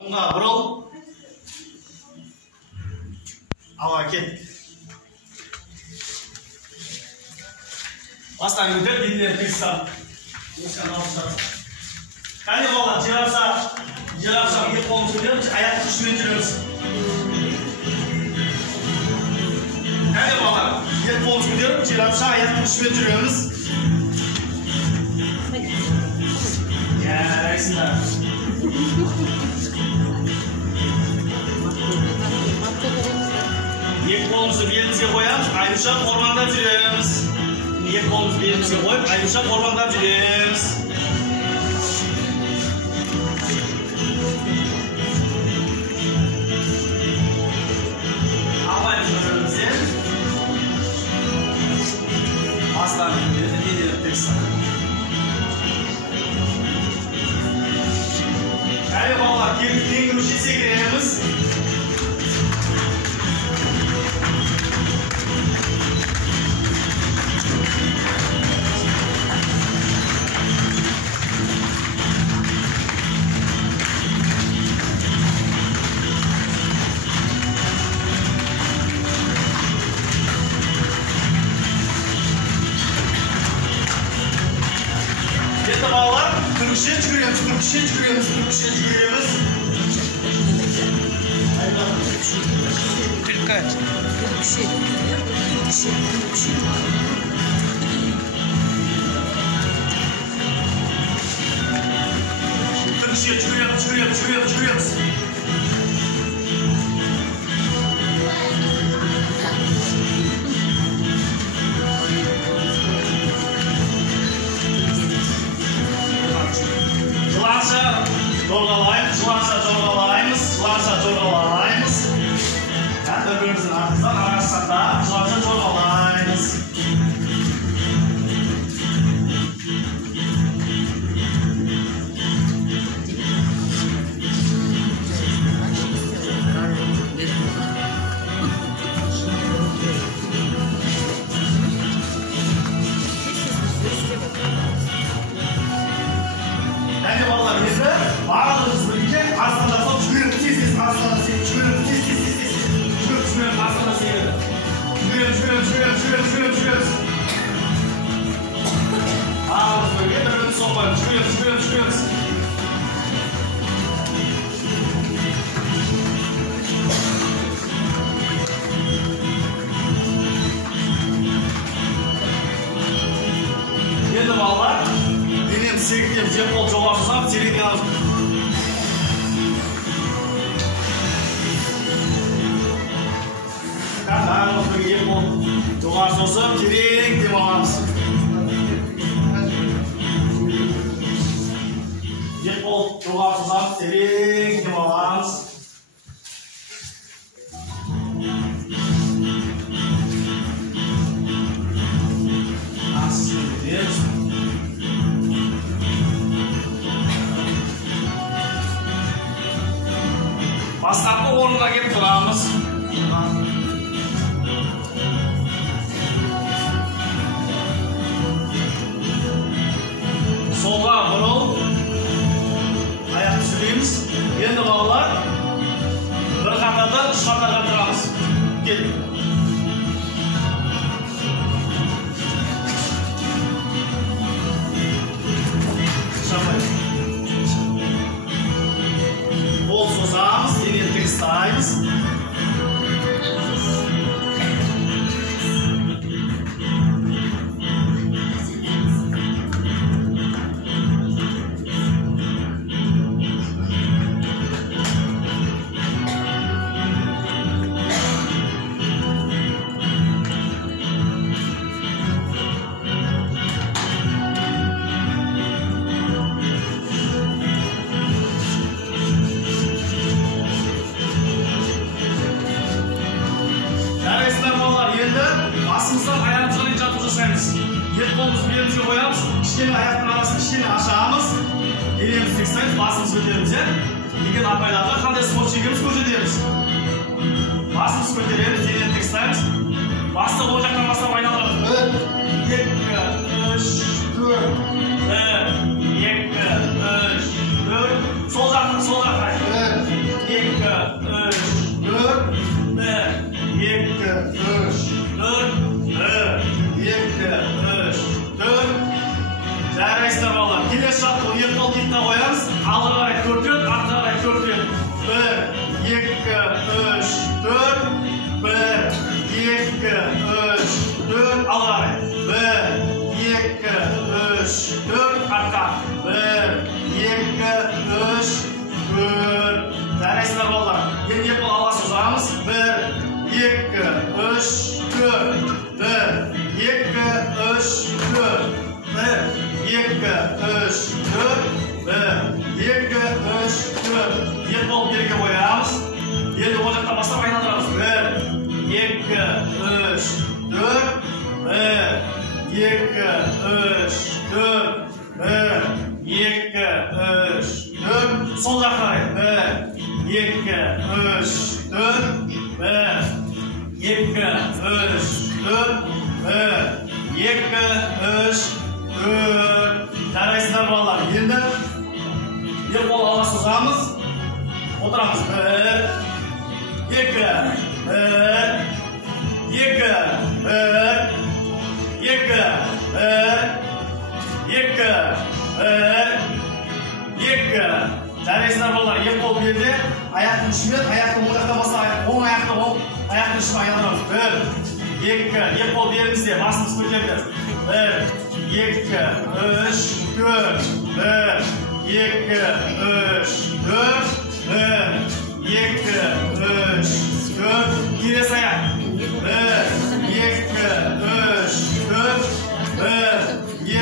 Onga bұрыл. Ала кет. Бастан көтер, денелер тексақ. Осыған алып шығарсақ. Қане болған, жирапсақ, ет қолымыз көтеріп, аяқты күшімен жүреміз. Қане болған, ет қолымыз көтеріп, жирапсақ, аяқты күшімен жүреміз. Ярайсыңдар. Екі қолымызды белімізге қоямыз, айдыша қорбандап жүреміз. Екі қолымызды белімізге қойып, айдыша қорбандап жүреміз. Алмаймыз жүрімізден. Бастан денелер тексақ. Әлі балалар, кеңгіруші секіреміз. Енді балалар, түркіше жүгіреміз. Жыланша жорғалаймыз. Бір-біріміздің артымыздан арасында жыланша жорғалаймыз. Барлығымыз бірге арыстандасақ жүгіреміз тез-тез жүгіреміз. Барлығымыз бірге бір-бірін соқпаймыз, жүгіреміз. Енді балалар, денеміз секіртеміз, жер қол жоғары ұзап, тереңден алып. Барлығымыз бірге жер қол жоғары созып, терең дем аламыз. Жер қол жоғары созып, терең дем аламыз. Бастапқы орынға келіп тұрамыз. Солға бұрыл. Аяқты сүреміз. Енді балалар, бір қатардан үш қатарға тұрамыз. Кел. Қол созамыз, денені тігістаймыз. Басымыздан аяғымызға дейін жатып жасаймыз. Ет қолымызды белімізге қоямыз, кішкене аяқтың арасын кішкене ашамыз, денемізді тексаймыз, басымыз көтереміз. Егер апайларға қандай спорт шегеміз көрсетеміз. Басымыз көтереміз, денені текстаймыз. Басты ол жақтан бастап айналдырамыз. 1, 2, 3, 4. 1, 2, 3, 4. Сол жақтан, сол жаққа. Sol жаққа қарай. 1, 2, 3, 4. 1, 2, 3, 4. 1, 2, 3, 4. Жарайсыздар балалар. Енді бір қол алға созамыз. Отырамыз. 1, 2, 1, 2, 1, 2, 1, 2, 2. Жарайсыздар балалар. Екі қол берде аяқтың ұшымен, аяқтың оң жақтан басқа, оң аяқтың ұшымен айналдырамыз. 1, 2, екі қол беріңізде, басымыз көтерді. 1, 2, 3, 4. 1, 2, 3, 4. 1, 2, 3, 4. Келесі аяқ. 1, 2, 3, 4. 1, 2,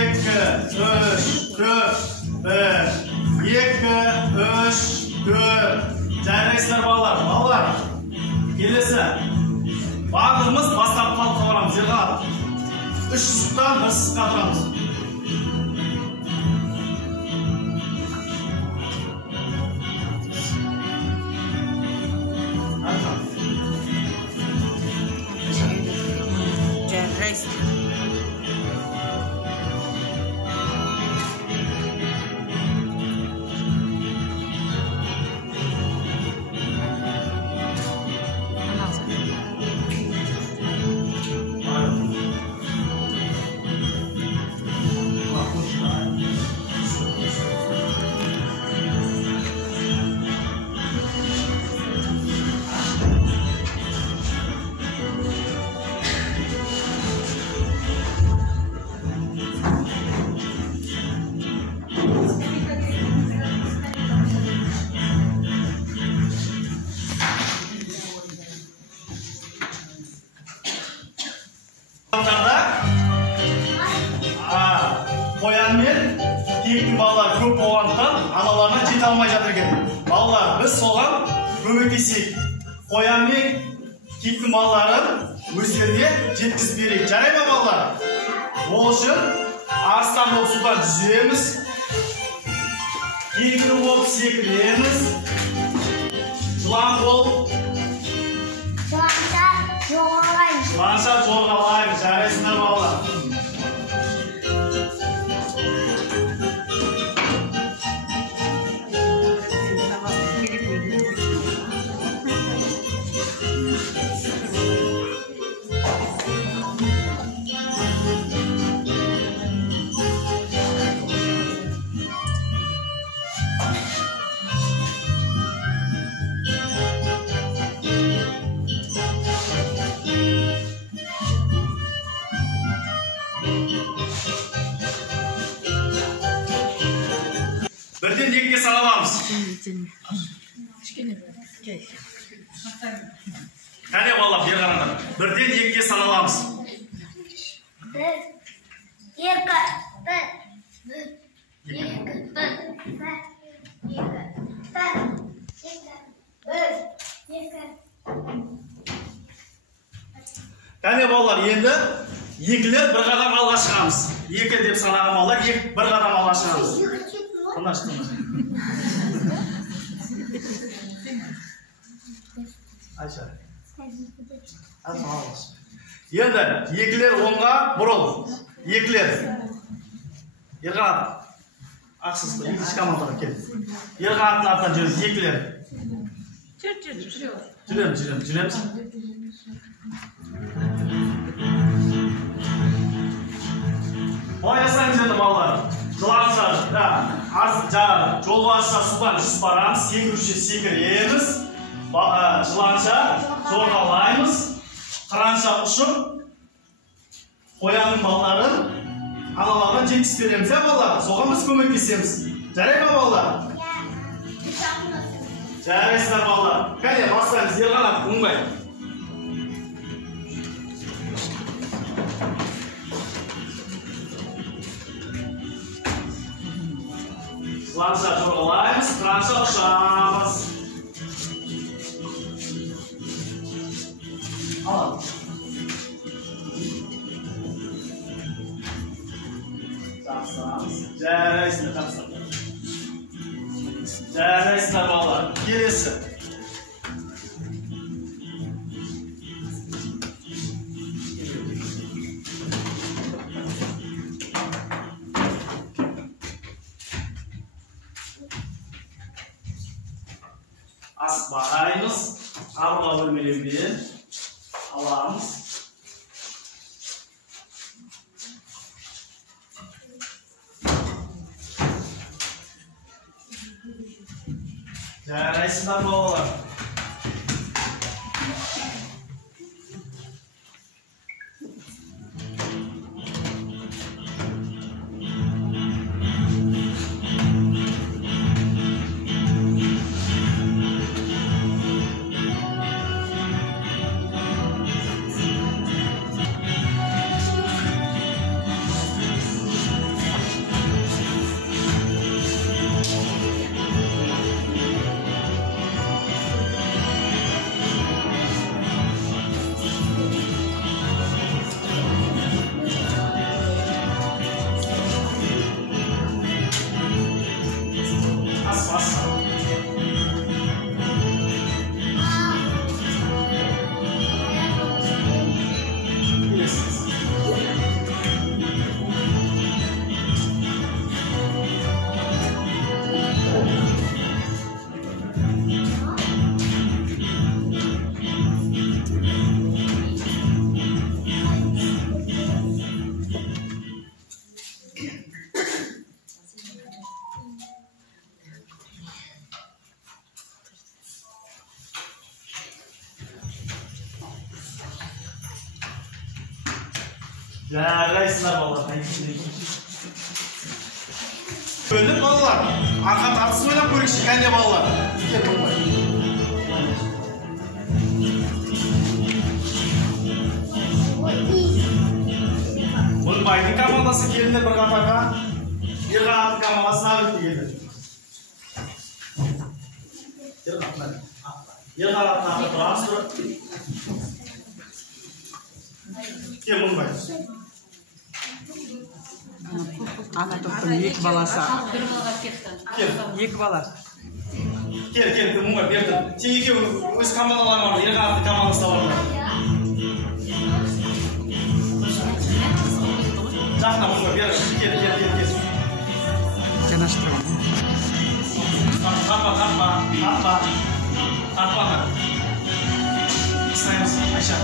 3, 4. 1, 2, 3, 4. Жарайсыздар балалар. Балалар. Келесі. Барлығымыз бастап қалыпқа барамыз. Ерғат. 3 сызықтан 1 сызыққа тұрамыз. Қоянмен тектің балалар көп болғандықтан аналарына жете алмай жатыр екен. Балалар, біз соған көмектесейік. Қоянмен тектің балаларын өздеріне жеткізіп берейік. Жарай ма балалар? Ол үшін арыстан болып судан жүземіз. Кеңгір болып секіреміз. Жылан болып жыланша жорғалаймыз. Жарайсыңдар балалар. Бірден екіге саналамыз. Қане балалар, бер қараңдар. Бірден екіге саналамыз. 1, 2, 1, 2, 1. Қане балалар, енді екілер бір қадам алға шығамыз. Екі деп санаған балалар, бір қадам алға шығамыз. Қына шықтыңыз. Айша. Енді екілер оңға бұрыл. Екілер. Ерғат. Ақсыз, екінші командаға кел. Ерғаттың артынан жүріз. Екілер. Жүреміз. Былай жасаңыз енді балалар. Жыланша, жолбарысша судан жүзіп барамыз, секіруші секіреміз, жыланша жорғалаймыз, қыранша ұшып, қоянның балаларын аналарға жеткізіп береміз, балалар. Соған біз көмектесеміз. Жарай ма балалар? Жарайсыздар балалар. Кәне бастаймыз, ерғанат оңбай. Qancha to'g'rilaymiz, qancha ushamiz. Al. Taqsamiz. Jaraysizlar, taqsizlar. Jaraysizlar bolalar. Kelesi. Asbahaymiz, avro bölmeyi bir alamiz. Jaraysizlar bolalar. Jaraysizlar bolalar. Öldük bolalar. Arqa tartısını oynab ko'rishik qanday bolalar. Bo'lmaydi komandasi keldi bir qatorga. Yig'at komandasini olib keldi. Yig'atlarni turamiz. Kim bo'lmaydi? Ana to'xtam, iki balasi. Bir bala ketdi. Iki bala. Kel, bunga berdim. Sen ikki o'z komandalaring bor, yig'at komandasi bor. Jahna bunga ber. Kel. Janashtirib. Qatma. İstaymiz, Ayşe.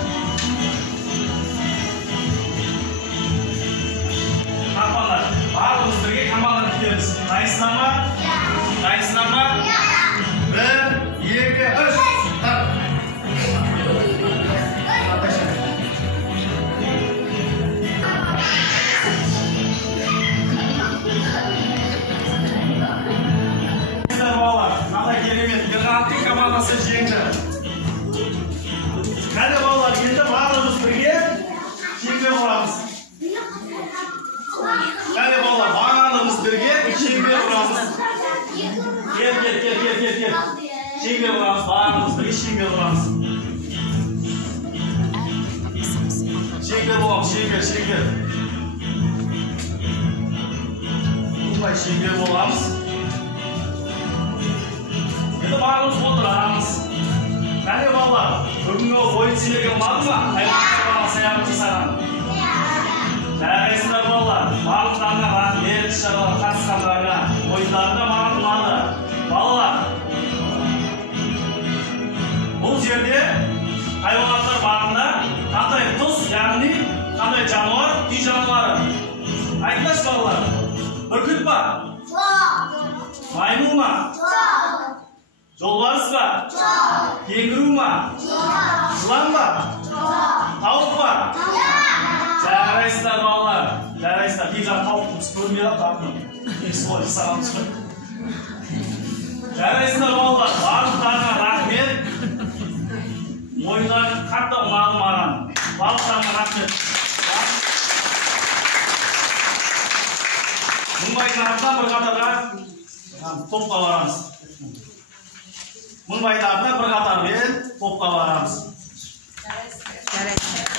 Qatmalar. Barimiz birga komandani tikamiz. Qaysizlarmi? Qaysizlarmi? 1, 2, 3. Tart. Komandası jengdi. Qani bolalar, endi barimiz birga chempion bo'lamiz. Qani bolalar, barimiz birga chempion bo'lamiz. Kel. Chempion bo'lamiz, barimiz birga chempion bo'lamiz. Chempion bo'lamiz, chempion. Bunday chempion bo'lamiz. Endi barimiz o'tiramiz. Qani bolalar, bugungi o'yin sizlarga yoqmadimi? Hayotda sayamiz salam. Jaraysizlar bolalar, barliqlarga rahmat, ishlar qatnashganlarga, o'yinlarda ma'lumotlar. Bolalar, bu yerda hayvonotlar bog'ida qanday tuz, ya'ni qanday jonivor, uy jonivori. Aytlash bolalar. Burgutmi? Maymunmi? Yo'lbarsmi? Kengurumi? Yılanmi? Tovuqmi? Jaraysizlar bolalar. Jaraysizlar. Tezroq tovuq ko'rmayapti, topdim. Ismoil salom chiqib. Jaraysizlar bolalar. Barliqlarga rahmat. O'yinlar qattiq ma'lum. Barliqlarga rahmat. Bunday narxdan bir qatorga baramiz, topqa boramiz. Mingbaytarda bir qatormen topqa boramiz. Jaraydi.